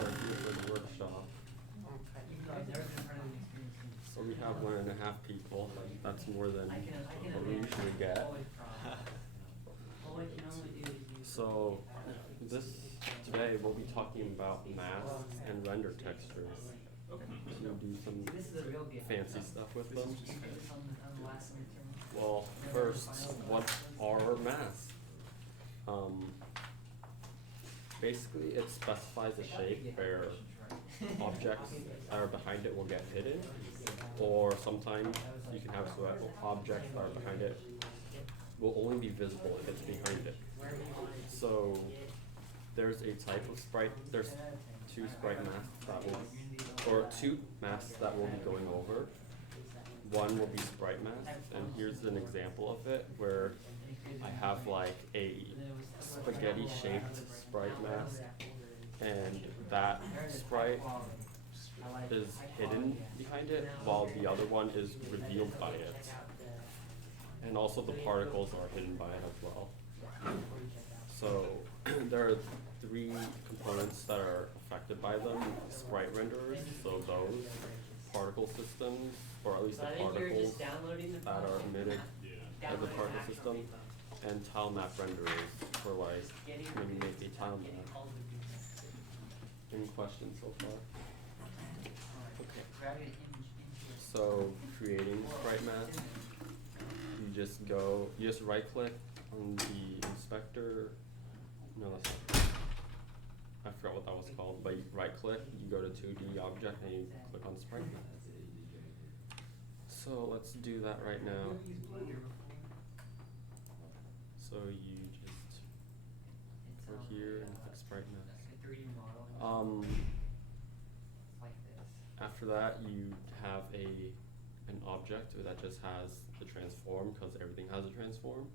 are here for the workshop. So we have 1.5 people. That's more than what we usually get. So today we'll be talking about masks and render textures. We'll do some fancy stuff with them. Well, first, what are masks? Basically, it specifies a shape where objects that are behind it will get hidden, or sometimes you can have so that objects that are behind it will only be visible if it's behind it. So there's a type of sprite. There's two sprite masks that will, or two masks that we'll be going over. One will be sprite mask, and here's an example of it where I have like a spaghetti shaped sprite mask, and that sprite is hidden behind it while the other one is revealed by it. And also the particles are hidden by it as well. So there are 3 components that are affected by them: sprite renderers, so those, particle systems, or at least the particles that are emitted by the particle system, and tile map renderers for like when you make a tile map. Any questions so far? Okay. So creating sprite mask, you just right click on the inspector. No, that's not. I forgot what that was called, but you right click, you go to 2D object, and you click on sprite mask. So let's do that right now. So you just go here and click sprite mask. After that, you have an object that just has the transform, because everything has a transform,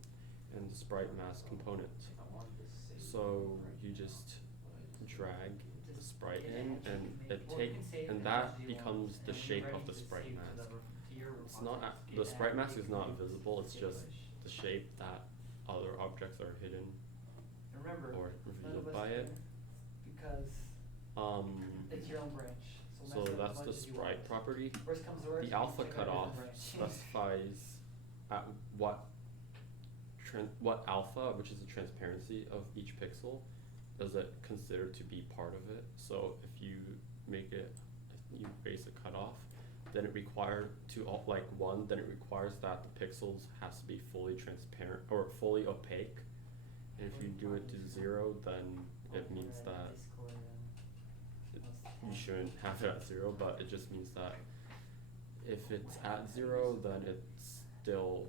and the sprite mask component. So you just drag the sprite in, and that becomes the shape of the sprite mask. It's not the sprite mask is not visible. It's just the shape that other objects are hidden or revealed by it. Because it's your own branch. So that's the sprite property. The alpha cutoff specifies at what alpha, which is the transparency of each pixel, does it consider to be part of it. So if you raise a cutoff, then it requires then it requires that the pixels has to be fully transparent or fully opaque. And if you do it to 0, then it means that you shouldn't have it at 0, but it just means that if it's at 0, then it still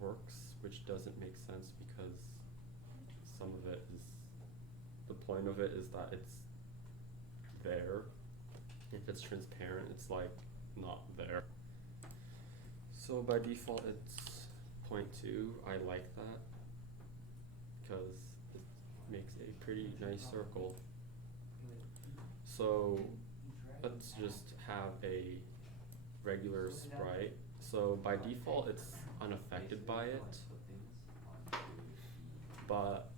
works, which doesn't make sense because some of it is, the point of it is that it's there. If it's transparent, it's like not there. So by default it's 0.2. I like that because it makes a pretty nice circle. So let's just have a regular sprite. So by default it's unaffected by it, but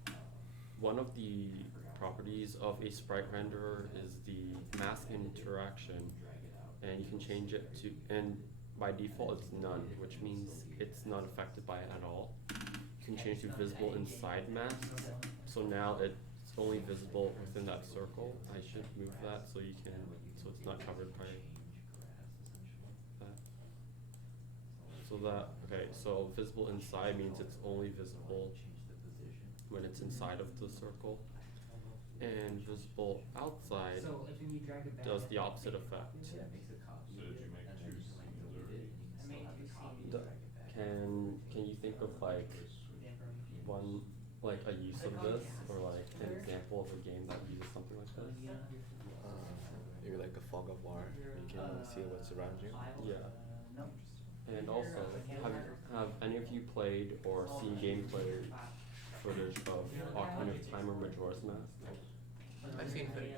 one of the properties of a sprite renderer is the mask interaction, and you can change it to, and by default it's none, which means it's not affected by it at all. You can change to visible inside masks, so now it's only visible within that circle. I should move that so it's not covered by that. So visible inside means it's only visible when it's inside of the circle, and visible outside does the opposite effect. So did you make 2 scenes already? Can you think of like one, like a use of this, or like an example of a game that uses something like this? Maybe like a fog of war, you can see what's around you. Yeah. And also, have any of you played or seen gameplay footage of Ocarina of Time or Majora's Mask? I've seen footage.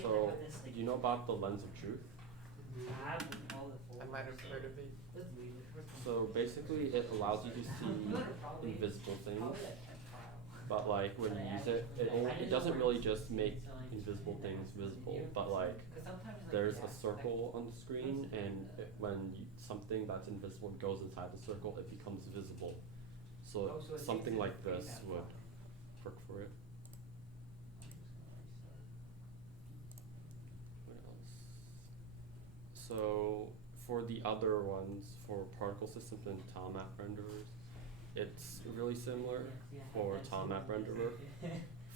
So, do you know about the lens of truth? I might have heard of it. So basically it allows you to see invisible things, but like when you use it, it doesn't really just make invisible things visible, but like there's a circle on the screen, and when something that's invisible goes inside the circle, it becomes visible. So something like this would work for it. What else? So for the other ones, for particle systems and tile map renderers, it's really similar for tile map renderer.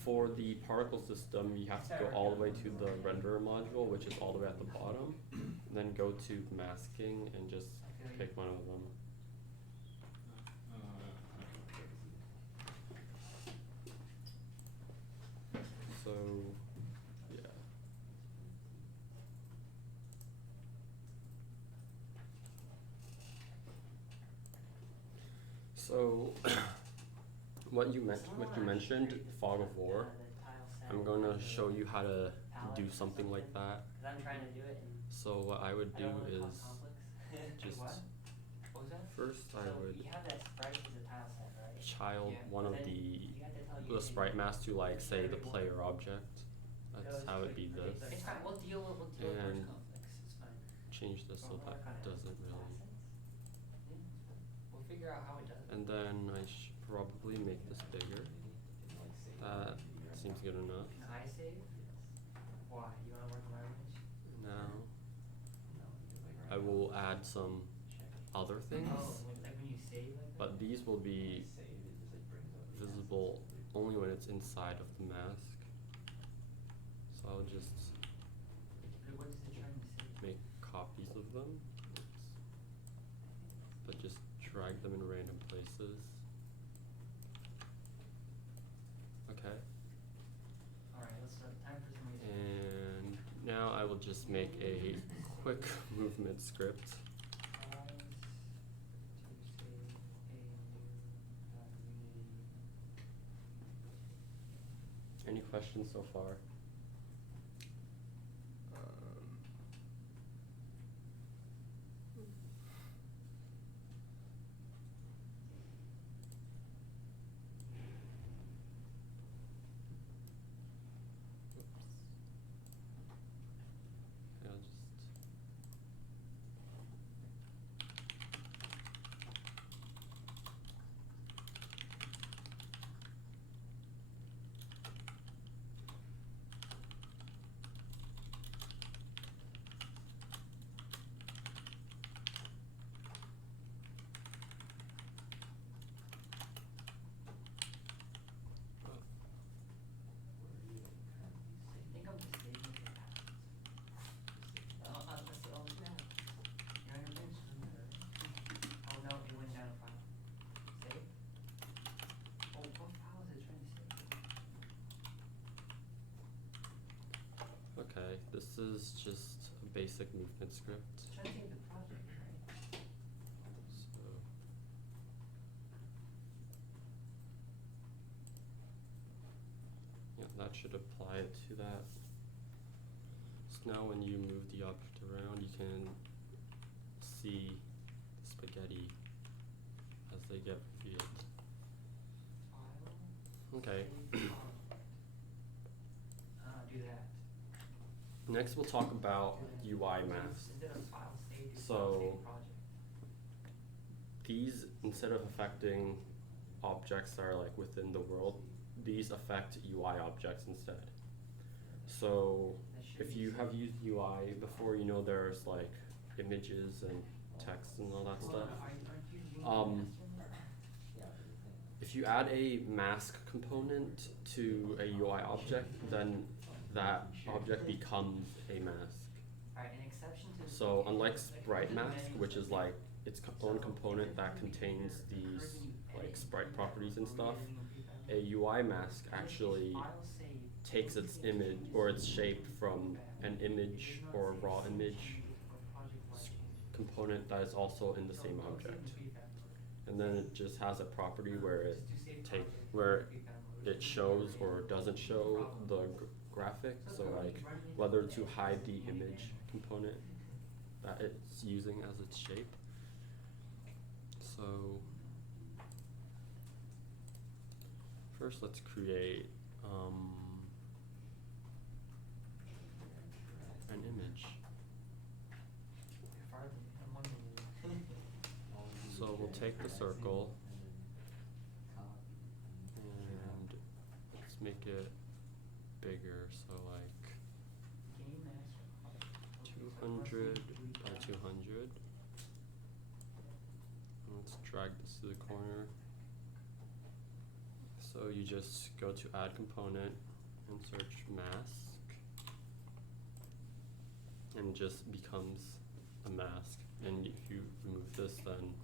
For the particle system, you have to go all the way to the renderer module, which is all the way at the bottom, and then go to masking and just pick one of them. So, yeah. So, what you mentioned, fog of war. I'm going to show you how to do something like that. So what I would do is just first I would child one of the sprite mask to like say the player object. Let's have it be this. And change this so that doesn't really. And then I should probably make this bigger. That seems good enough. Can I save? Why? You wanna work on my image? Now I will add some other things, like when you save like that? but these will be visible only when it's inside of the mask. So I'll just What is it trying to save? make copies of them, but just drag them in random places. Okay. Alright, let's start. Time for some research. And now I will just make a quick movement script. Any questions so far? I'll just I think I'm just saving it in patterns. Let's see, oh, yeah. You're on your bench. Oh no, it went down a file. Save? Oh, what file is it trying to save? Okay, this is just a basic movement script. It's trying to save the project, right? So yeah, that should apply it to that. So now when you move the object around, you can see the spaghetti as they get revealed. File. Okay. Save file. Do that. Next we'll talk about UI maps. Instead of file save, do So file save project. these, instead of affecting objects that are like within the world, these affect UI objects instead. So if you have used UI before, you know there's like images and text and all that stuff. If you add a mask component to a UI object, then that object becomes a mask. Alright, an exception to So unlike Sprite mask, which is like its own component that contains these like sprite properties and stuff, a UI mask actually takes its image or its shape from an image or raw image component that is also in the same object, and then it just has a property where it shows or doesn't show the graphic. So like whether to hide the image component that it's using as its shape. So first let's create an image. So we'll take the circle and let's make it bigger, so like 200 by 200. And let's drag this to the corner. So you just go to add component and search mask, and it just becomes a mask. And if you remove this, then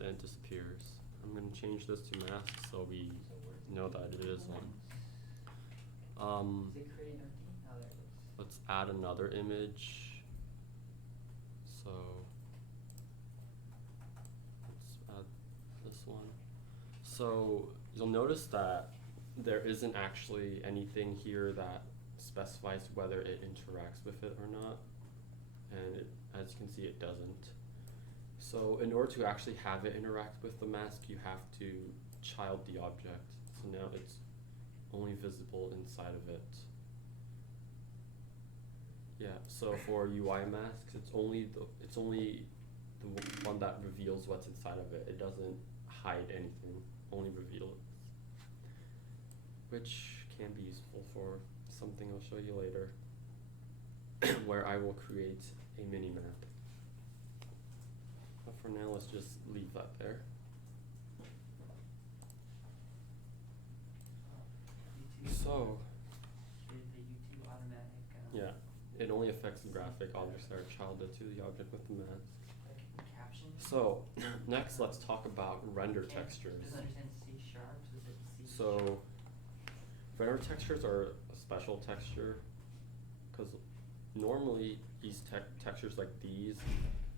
it disappears. I'm going to change this to mask so we know that it is one. Let's add another image. So let's add this one. So you'll notice that there isn't actually anything here that specifies whether it interacts with it or not. And as you can see, it doesn't. So in order to actually have it interact with the mask, you have to child the object. So now it's only visible inside of it. Yeah, so for UI masks, it's only the one that reveals what's inside of it. It doesn't hide anything, only reveals, which can be useful for something I'll show you later, where I will create a mini map. But for now, let's just leave that there. So, yeah, it only affects the graphic objects that are childed to the object with the mask. So, next let's talk about render textures. So, render textures are a special texture, because normally these textures like these,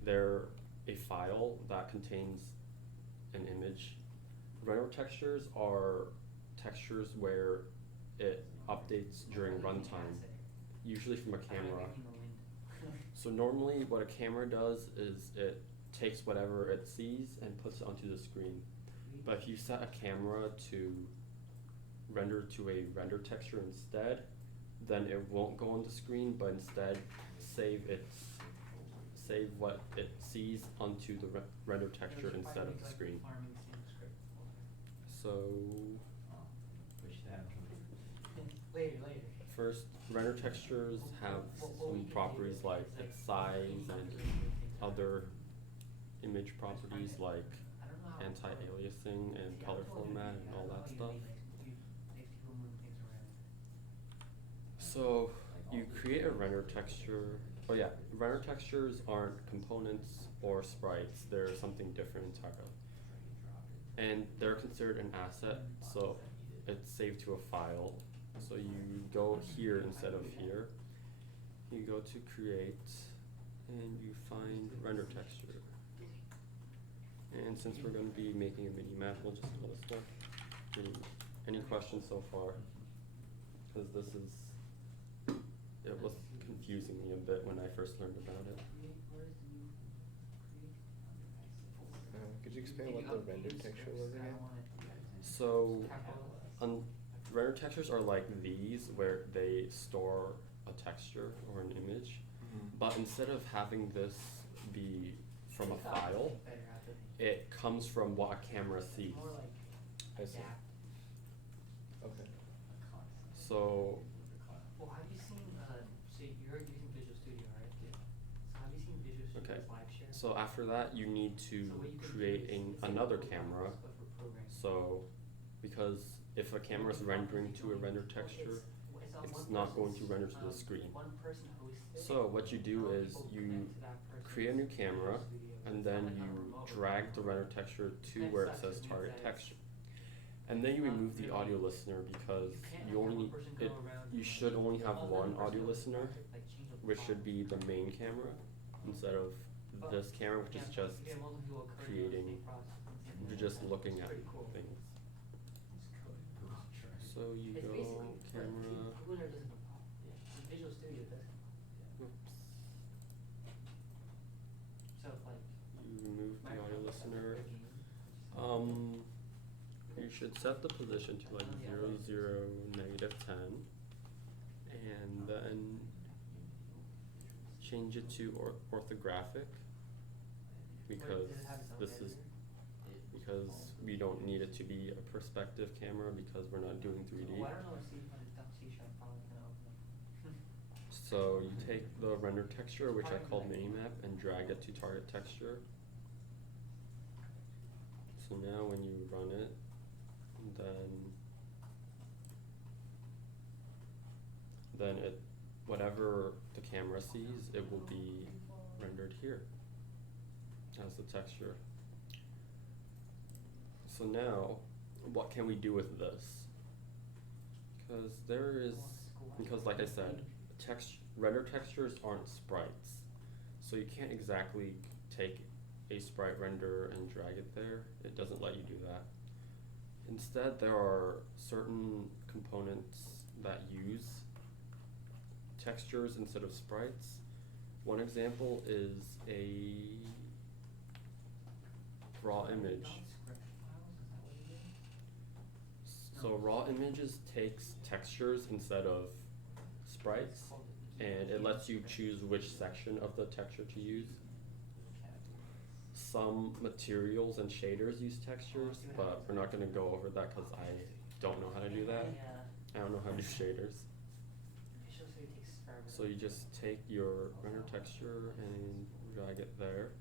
they're a file that contains an image. Render textures are textures where it updates during runtime, usually from a camera. So normally what a camera does is it takes whatever it sees and puts it onto the screen. But if you set a camera to render to a render texture instead, then it won't go on the screen, but instead save what it sees onto the render texture instead of the screen. So first, render textures have some properties like size and other image properties like anti-aliasing and color format and all that stuff. So you create a render texture. Oh yeah, render textures aren't components or sprites. They're something different entirely. And they're considered an asset, so it's saved to a file. So you go here instead of here. You go to create and you find render texture. And since we're going to be making a mini map, we'll just call this one. Any questions so far? Because it was confusing me a bit when I first learned about it. Could you explain what the render texture was again? So, render textures are like these, where they store a texture or an image, but instead of having this be from a file, it comes from what a camera sees. I see. Okay. So, well, have you seen, so you're using Visual Studio, right? So have you seen Visual Studio's live share? so after that, you need to create another camera. So, because if a camera is rendering to a render texture, it's not going to render to the screen. So what you do is you create a new camera, and then you drag the render texture to where it says target texture. And then you remove the audio listener because you should only have one audio listener, which should be the main camera, instead of this camera, which is just creating, you're just looking at things. So you go camera, Visual Studio does. whoops, So like you remove the audio listener. should set the position to like 0, 0, -10, and then change it to orthographic, because because we don't need it to be a perspective camera because we're not doing 3D. Oh, I don't know what C-sharp file is gonna open up. So you take the render texture, which I call minimap, and drag it to target texture. So now when you run it, then it, whatever the camera sees, it will be rendered here as the texture. So now, what can we do with this? Because like I said, render textures aren't sprites. So you can't exactly take a sprite render and drag it there. It doesn't let you do that. Instead, there are certain components that use textures instead of sprites. One example is a raw image. So raw images takes textures instead of sprites, and it lets you choose which section of the texture to use. Some materials and shaders use textures, but we're not going to go over that because I don't know how to do that. I don't know how to do shaders. So you just take your render texture and drag it there,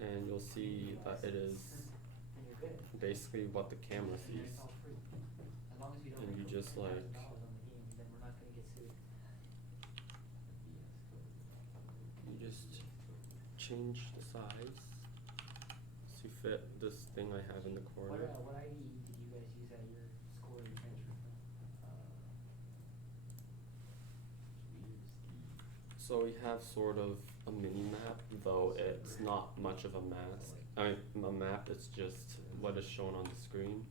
and you'll see that it is basically what the camera sees. And you just like change the size to fit this thing I have in the corner. What IDE did you guys use at your school or your transfer from? So we have sort of a mini map, though it's not much of a a map, it's just what is shown on the screen,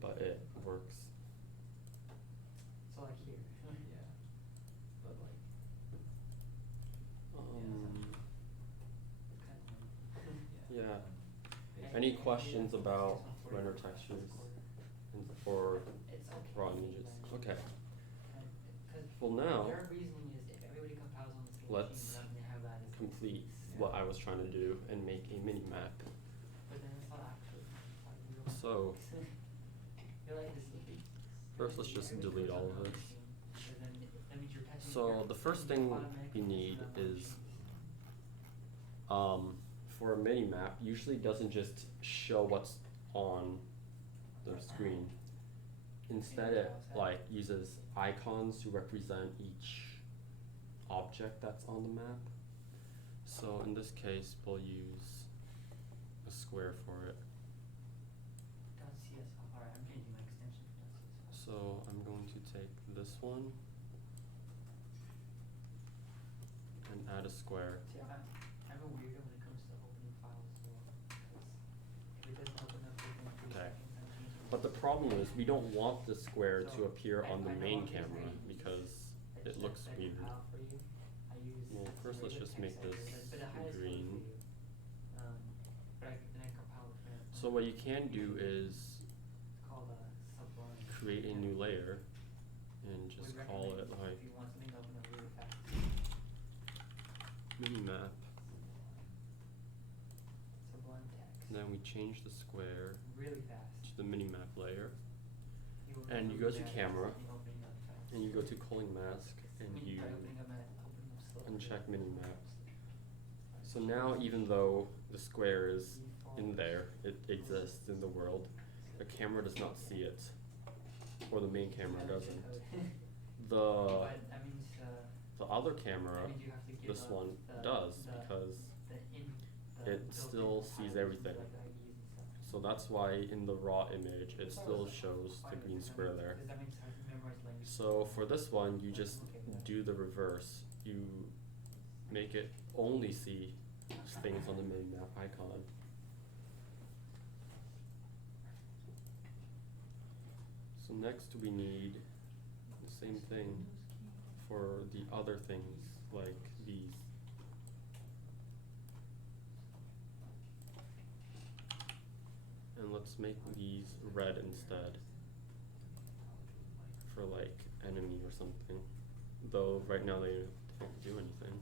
but it works. So like here. Yeah. Any questions about render textures or raw images? Okay. Well, now let's complete what I was trying to do and make a mini map. So first, let's just delete all of this. So the first thing we need is for a mini map, usually doesn't just show what's on the screen. Instead, it like uses icons to represent each object that's on the map. So in this case, we'll use a square for it. So I'm going to take this one and add a square. I'm a weirdo when it comes to opening files as well. If it doesn't open up within 3 Okay. seconds, I'm changing But the problem is we don't want the square to appear on the main camera because it looks weird. Well, first let's just make this green. So what you can do is create a new layer and just call it like minimap. And then we change the square to the minimap layer. And you go to camera and you go to culling mask and you uncheck minimap. So now even though the square is in there, it exists in the world, the camera does not see it, or the main camera doesn't. The other camera, this one, does because it still sees everything. So that's why in the raw image it still shows the green square there. So for this one, you just do the reverse. You make it only see things on the minimap icon. So next we need the same thing for the other things like these. And let's let's make these red instead for like enemy or something. Though right now they don't do anything.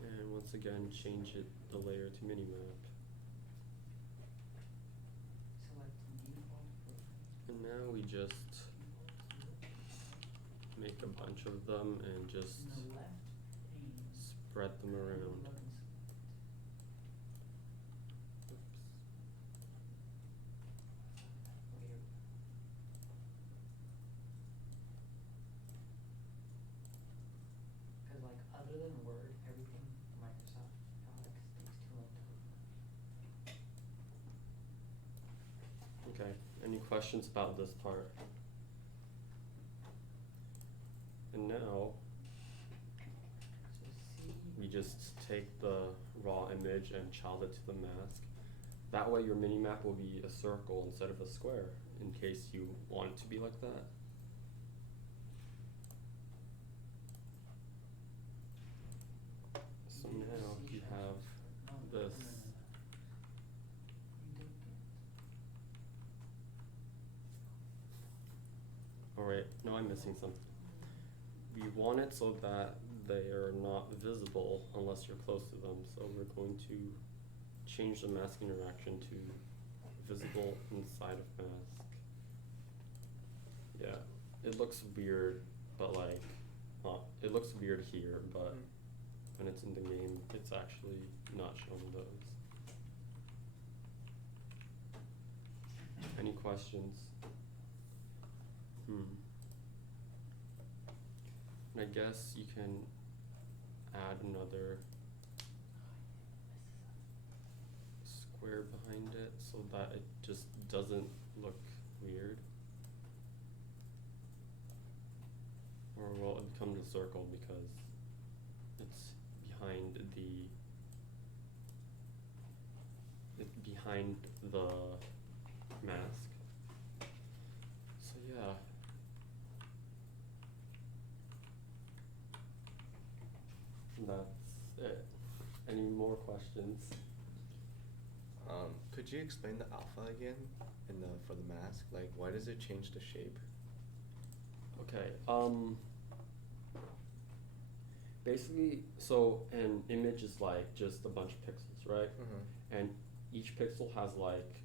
And once again, change it the layer to minimap. Select default. And now we just make a bunch of them and just In the left pane. spread them around. Because like other than Word, everything Microsoft products takes too long to open. Okay, any questions about this part? And now So C. we just take the raw image and child it to the mask. That way your minimap will be a circle instead of a square, in case you want it to be like that. So now you have this. Alright, now I'm missing something. We want it so that they are not visible unless you're close to them, so we're going to change the mask interaction to visible inside of mask. Yeah, it looks weird, but like, it looks weird here, but when it's in the game, it's actually not showing those. Any questions? And I guess you can add another square behind it so that it just doesn't look weird. Or well, it becomes a circle because it's behind the mask. So yeah. That's it. Any more questions? Could you explain the alpha again for the mask? Like, why does it change the shape? Okay. Basically, so an image is like just a bunch of pixels, right? And each pixel has like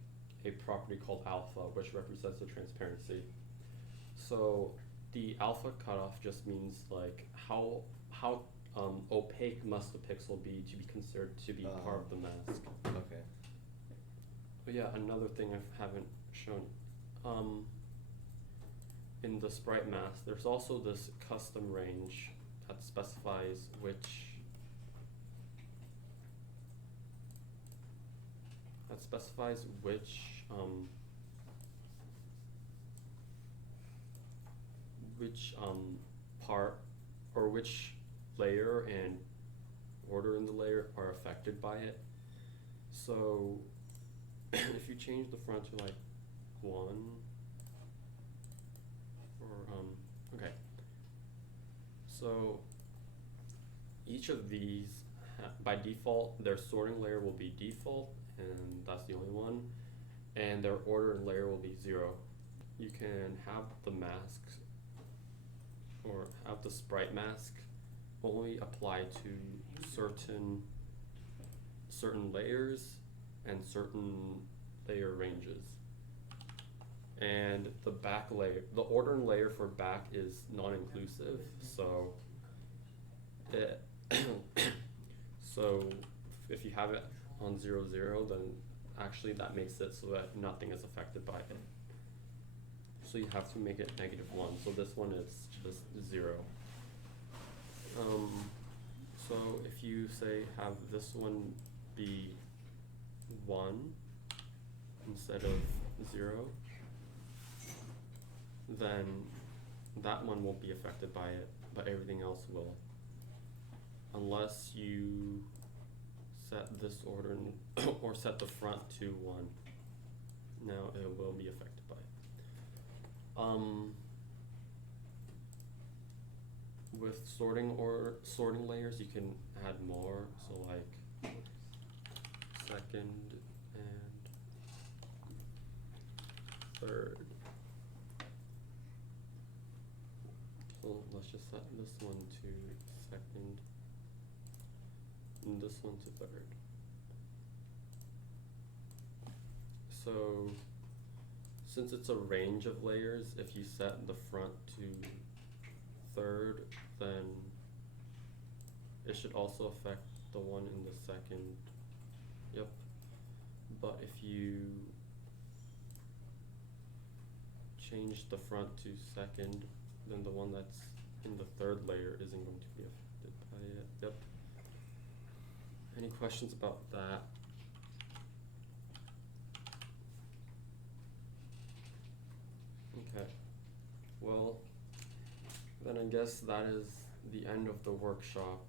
a property called alpha, which represents the transparency. So the alpha cutoff just means like how opaque must the pixel be to be considered to be part of the mask. Okay. But yeah, another thing I haven't shown. In the Sprite mask, there's also this custom range that specifies which part or which layer and order in the layer are affected by it. So if you change the front to like 1 or okay. So each of these by default their sorting layer will be default and that's the only one, and their order layer will be 0. You can have the mask or have the Sprite mask only apply to certain layers and certain layer ranges. And the back layer, the order layer for back is non-inclusive, so so if you have it on 0, 0, then actually that makes it so that nothing is affected by it. So you have to make it -1. So this one is just 0. So if you say have this one be 1 instead of 0, then that one won't be affected by it, but everything else will. Unless you set this order or set the front to 1. Now it will be affected by it. With sorting layers, you can add more. So like second and third. So let's just set this one to second, and this one to third. So, since it's a range of layers, if you set the front to third, then it should also affect the one in the second. Yep. But if you change the front to second, then the one that's in the third layer isn't going to be affected by it. Yep. Any questions about that? Okay. Well, then I guess that is the end of the workshop.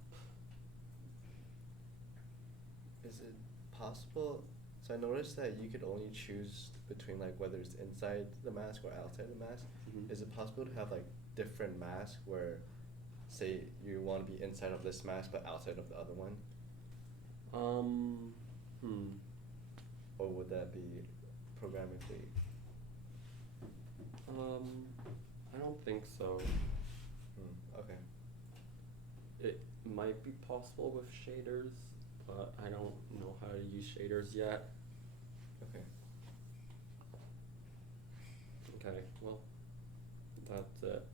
Is it possible? So I noticed that you could only choose between like whether it's inside the mask or outside the mask. Mhm. Is it possible to have like different masks where, say, you want to be inside of this mask but outside of the other one? Or would that be programmatically? I don't think so. Okay. It might be possible with shaders, but I don't know how to use shaders yet. Okay. Okay, well, that's it.